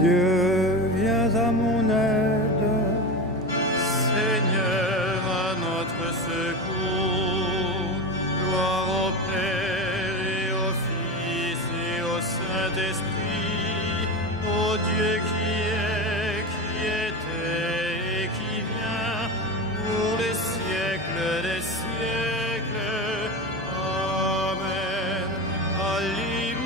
Dieu, viens à mon aide. Seigneur, à notre secours. Gloire au Père et au Fils et au Saint-Esprit, au Dieu qui est, qui était et qui vient, pour les siècles des siècles. Amen. Alléluia.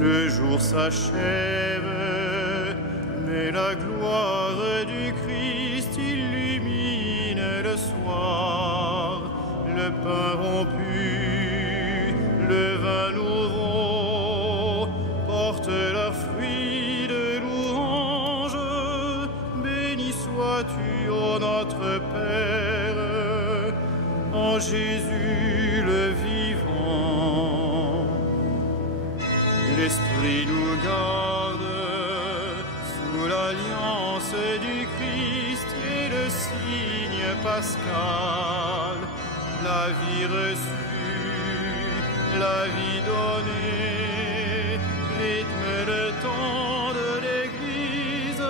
Le jour s'achève, mais la gloire du Christ illumine le soir. Le pain rompu, le vin nouveau portent leurs fruits de louange. Béni sois-tu, ô notre Père, en Jésus le vivant. L'Esprit nous garde sous l'alliance du Christ et le signe pascal. La vie reçue, la vie donnée, rythme le temps de l'Église.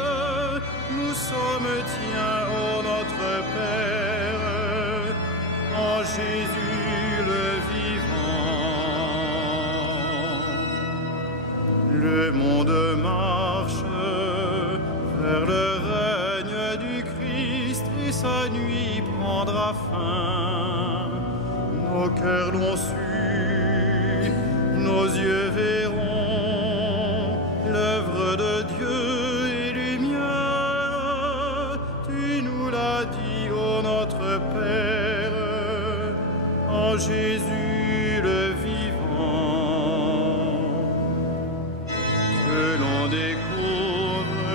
Nous sommes tiens, ô notre Père, en Jésus le vivant. Le monde marche vers le règne du Christ et sa nuit prendra fin. Nos cœurs l'ont su, nos yeux verront l'œuvre de Dieu et lumière. Tu nous l'as dit, ô notre Père, en Jésus le vivant. Que l'on découvre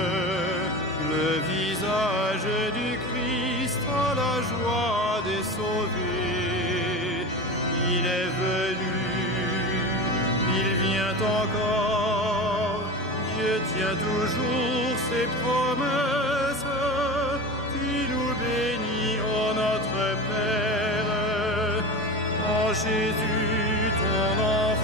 le visage du Christ à la joie des sauvés. Il est venu, il vient encore, Dieu tient toujours ses promesses. Tu nous bénis, ô notre Père, en Jésus ton enfant.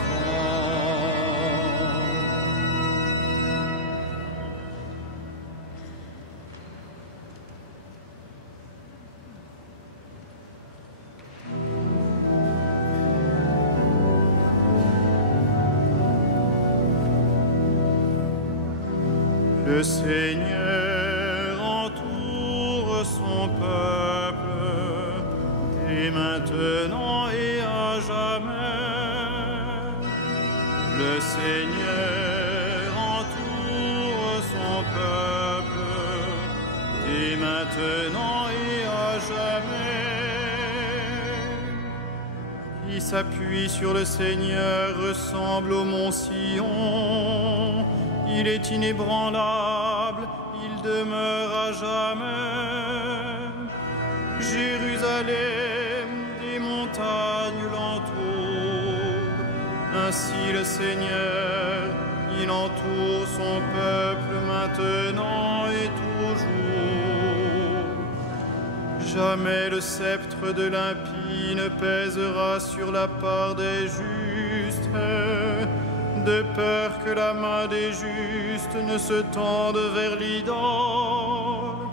Le Seigneur entoure son peuple, et maintenant et à jamais. Le Seigneur entoure son peuple, et maintenant et à jamais. Qui s'appuie sur le Seigneur ressemble au mont Sion. Il est inébranlable, il demeure à jamais. Jérusalem, des montagnes l'entourent. Ainsi le Seigneur, il entoure son peuple maintenant et toujours. Jamais le sceptre de l'impie ne pèsera sur la part des justes, de peur que la main des justes ne se tende vers l'idole.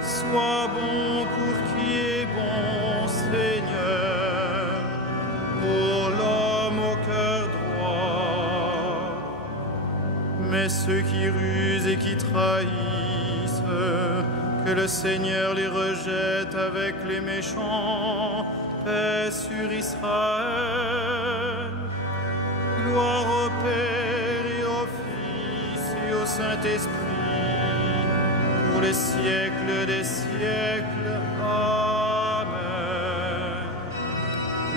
Sois bon pour qui est bon, Seigneur, pour l'homme au cœur droit. Mais ceux qui rusent et qui trahissent, que le Seigneur les rejette avec les méchants, paix sur Israël. Gloire au Père et au Fils et au Saint-Esprit, pour les siècles des siècles. Amen.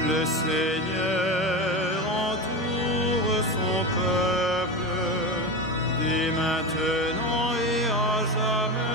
Le Seigneur entoure son peuple, dès maintenant et à jamais.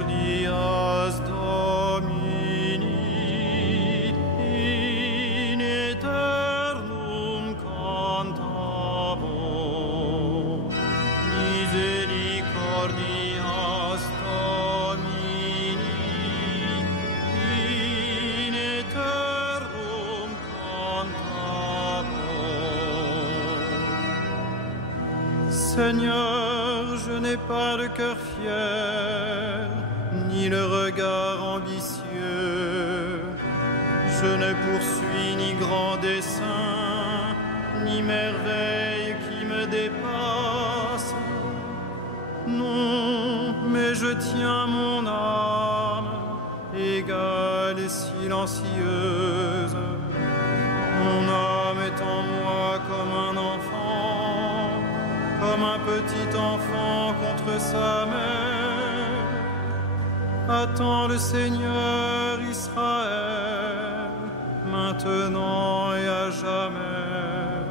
misericordias Domini in aeternum cantabo. Misericordias Domini in aeternum cantabo. Seigneur, je n'ai pas le cœur fier, ni le regard ambitieux. Je ne poursuis ni grand dessein, ni merveille qui me dépasse. Non, mais je tiens mon âme, égale et silencieuse. Mon âme est en moi comme un enfant, comme un petit enfant contre sa mère. Attends le Seigneur Israël, maintenant et à jamais.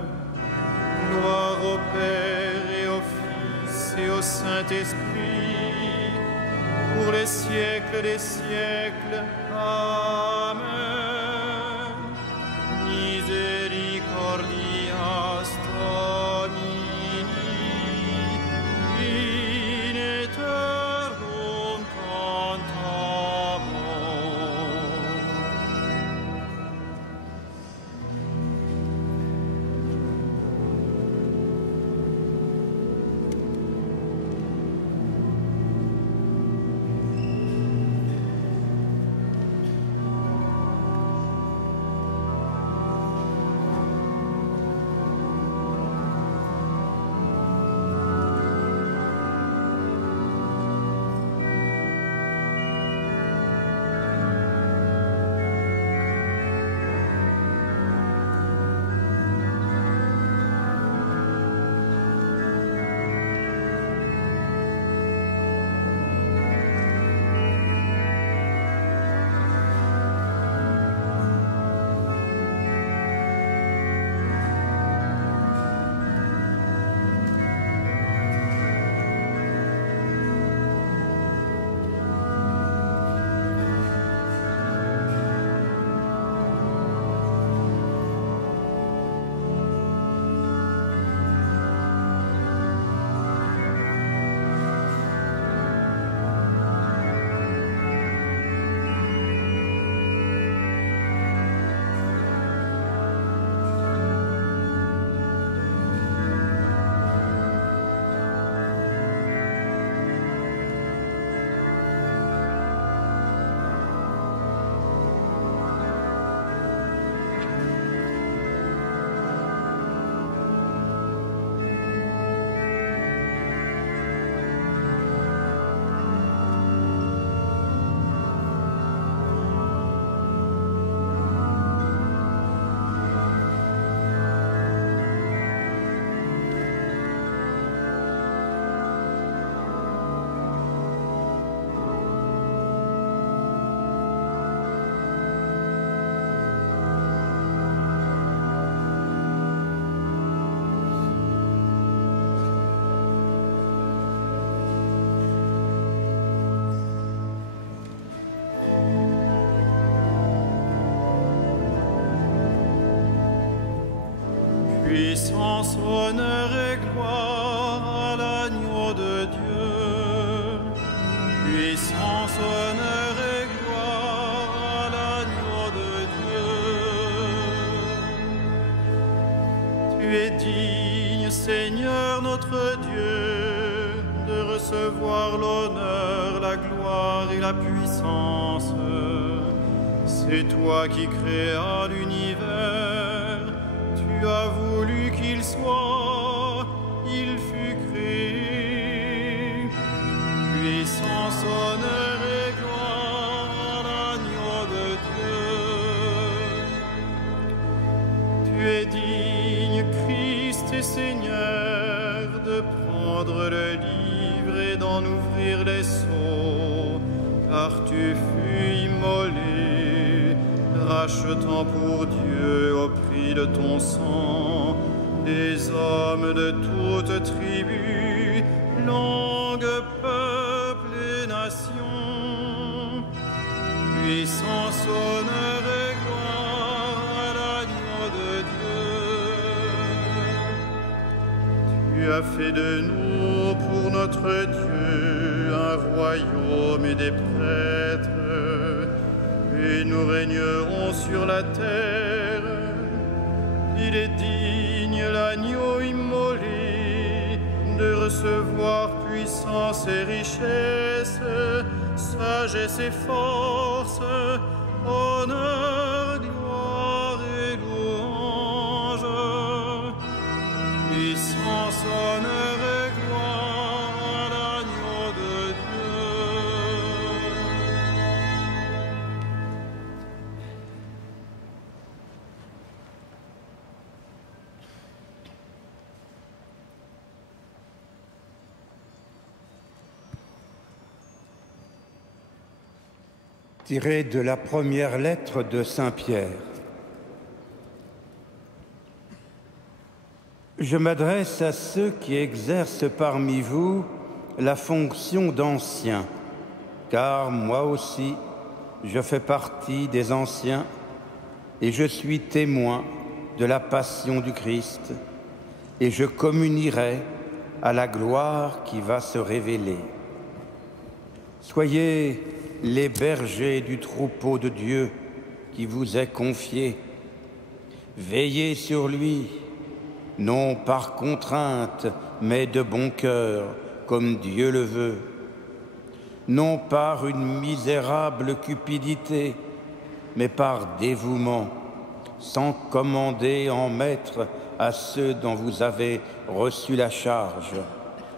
Gloire au Père et au Fils et au Saint-Esprit, pour les siècles des siècles. Amen. Misericordias Domini in aeternum cantabo. Puissance, honneur et gloire à l'agneau de Dieu. Puissance, honneur et gloire à l'agneau de Dieu. Tu es digne, Seigneur notre Dieu, de recevoir l'honneur, la gloire et la puissance. C'est toi qui créas l'univers. Tu as voulu qu'il soit, il fut créé. Puissance, honneur et gloire à l'agneau de Dieu. Tu es digne, Christ et Seigneur, de prendre le livre et d'en ouvrir les sceaux, car tu fus immolé, rachetant pour Dieu au prix de ton sang des hommes de toutes tribus, langues, peuples et nations. puissance, honneur et gloire à l'agneau de Dieu. Tu as fait de nous, pour notre Dieu, un royaume et des prêtres, et nous régnerons sur la terre. Il est digne, l'agneau immolé, de recevoir puissance et richesse, sagesse et force, honneur, gloire et louange. Puissance, honneur et gloire à l'agneau de Tiré de la première lettre de Saint Pierre. Je m'adresse à ceux qui exercent parmi vous la fonction d'anciens, car moi aussi, je fais partie des anciens et je suis témoin de la passion du Christ, et je communierai à la gloire qui va se révéler. Soyez les bergers du troupeau de Dieu qui vous est confié. Veillez sur lui, non par contrainte, mais de bon cœur, comme Dieu le veut, non par une misérable cupidité, mais par dévouement, sans commander en maître à ceux dont vous avez reçu la charge,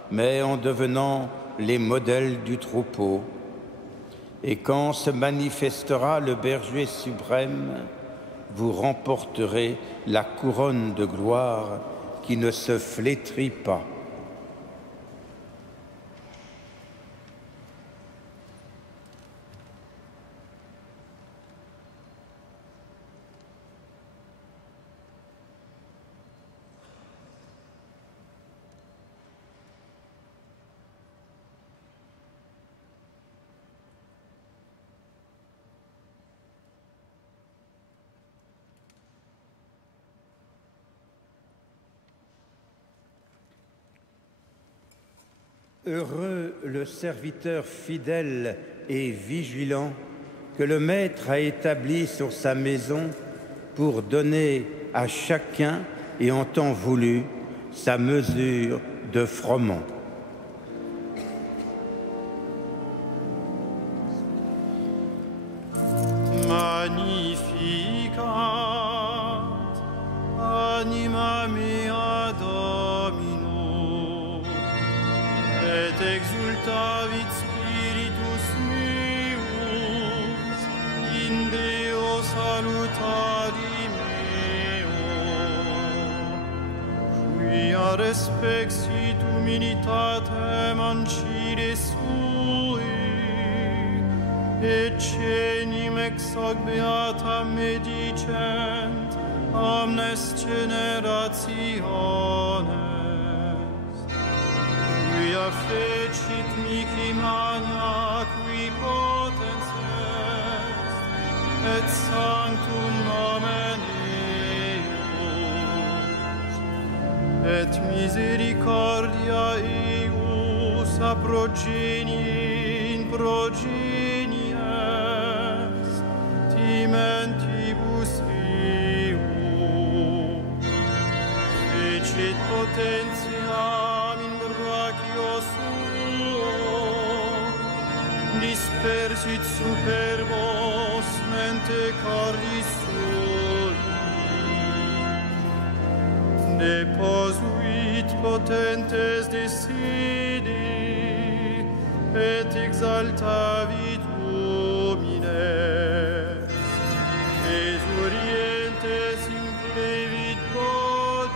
mais en devenant les modèles du troupeau. Et quand se manifestera le berger suprême, vous remporterez la couronne de gloire qui ne se flétrit pas. Heureux le serviteur fidèle et vigilant que le Maître a établi sur sa maison pour donner à chacun et en temps voulu sa mesure de froment. Magnificat, anima mea Domino, et exultavit spiritus meus in Deo salutari meo, quia respexit humilitatem ancide sui, et cenim ex hoc beata medicent omnes generationes, quia fecit mihi magna qui potens est, et sanctum nomen eius, et misericordia eius a progenie in progenies, timentibus eius, fecit potentiam in brachio suo, dispersit superbos mente cordis sui, deposuit potentes de sede, et exaltavit homines, exurientes implevit bodis,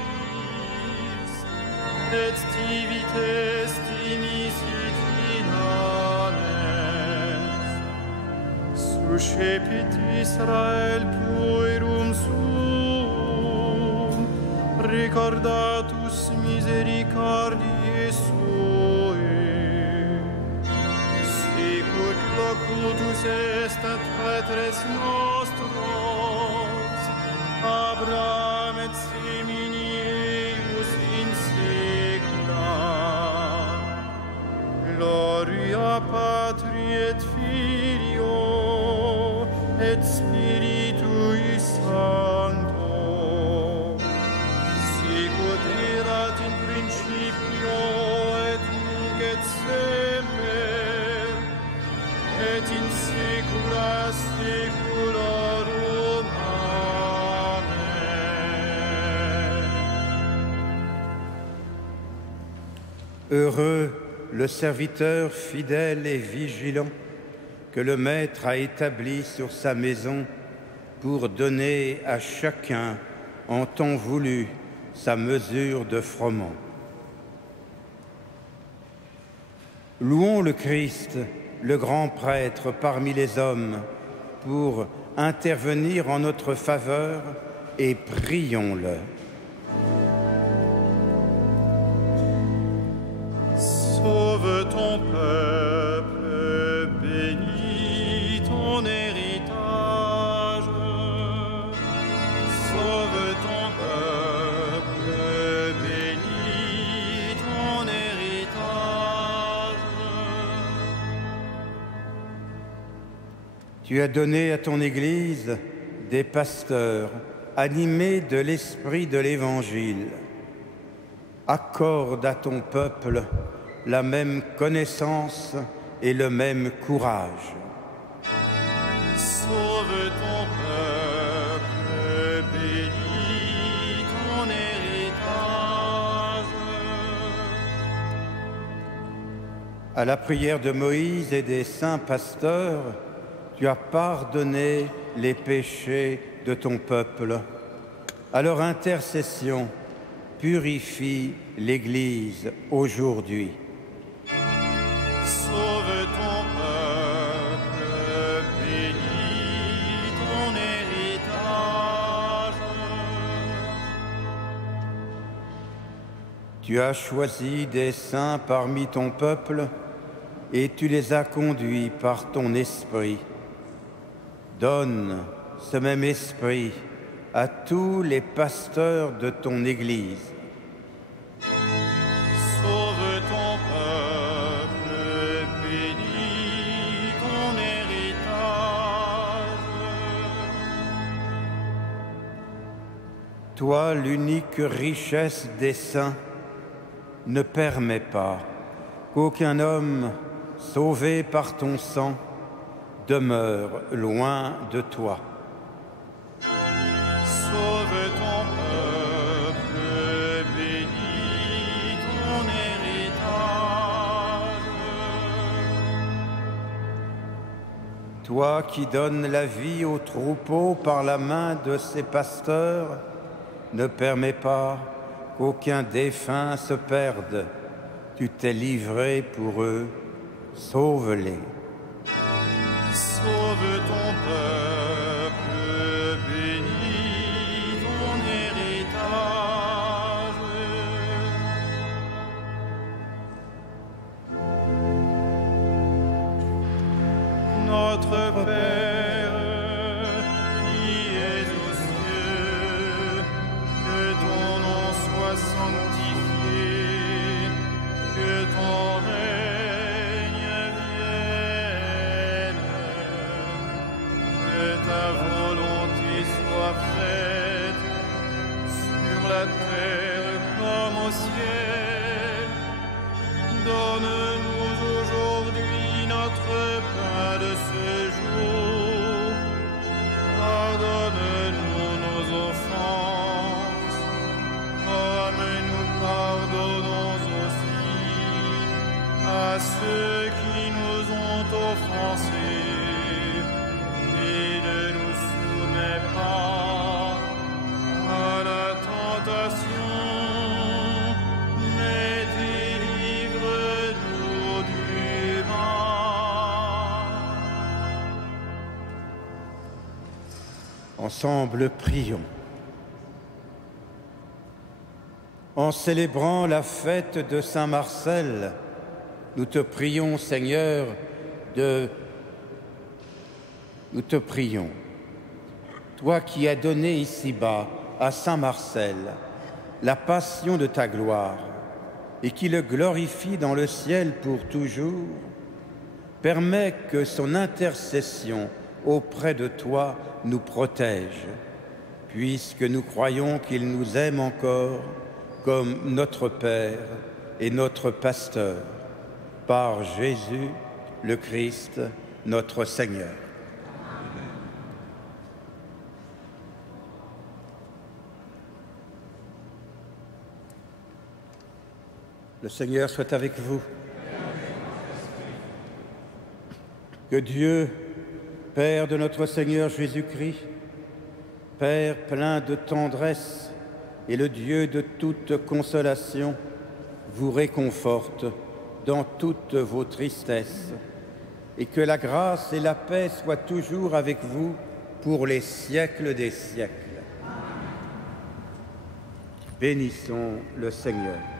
et tibites timisit in ames. Suscepit Israel puerum suum, recordatus misericordiae suae, sicut locutus totus est patres nostros, Abraham et seminius in secula, gloria Patri et Filio et Spiritui Sancto, sicut erat in principio et nunc et semper et in saecula saeculorum. Amen. Heureux le serviteur fidèle et vigilant que le Maître a établi sur sa maison pour donner à chacun en temps voulu sa mesure de froment. Louons le Christ, le grand prêtre parmi les hommes, pour intervenir en notre faveur et prions-le. Sauve ton peuple, bénis ton héritage. Sauve ton peuple, bénis ton héritage. Tu as donné à ton Église des pasteurs animés de l'esprit de l'Évangile. Accorde à ton peuple la même connaissance et le même courage. Sauve ton peuple, bénis ton héritage. À la prière de Moïse et des saints pasteurs, tu as pardonné les péchés de ton peuple. À leur intercession, purifie l'Église aujourd'hui. Sauve ton peuple, bénis ton héritage. Tu as choisi des saints parmi ton peuple et tu les as conduits par ton esprit. Donne ce même esprit à tous les pasteurs de ton Église. Sauve ton peuple, bénis ton héritage. Toi, l'unique richesse des saints, ne permets pas qu'aucun homme sauvé par ton sang demeure loin de toi. Sauve ton peuple, bénis ton héritage. Toi qui donnes la vie aux troupeaux par la main de ses pasteurs, ne permets pas qu'aucun défunt se perde. Tu t'es livré pour eux, sauve-les. Sauve ton peuple, bénis ton héritage. Notre Père, qui es aux cieux, que ton nom soit sanctifié, que ton règne vienne, que ta volonté soit faite sur la terre comme au ciel. Donne-nous aujourd'hui notre pain de ce jour. Pardonne-nous nos offenses, comme nous pardonnons aussi à ceux qui nous ont offensés. Et ne nous soumets pas à la tentation, mais délivre-nous du mal. Ensemble, prions. En célébrant la fête de Saint Marcel, nous te prions, Seigneur, de nous te prions. Toi qui as donné ici-bas à Saint Marcel la passion de ta gloire et qui le glorifie dans le ciel pour toujours, permets que son intercession auprès de toi nous protège, puisque nous croyons qu'il nous aime encore comme notre Père et notre Pasteur, par Jésus le Christ, notre Seigneur. Le Seigneur soit avec vous. Que Dieu, Père de notre Seigneur Jésus-Christ, Père plein de tendresse et le Dieu de toute consolation, vous réconforte dans toutes vos tristesses, et que la grâce et la paix soient toujours avec vous pour les siècles des siècles. Bénissons le Seigneur.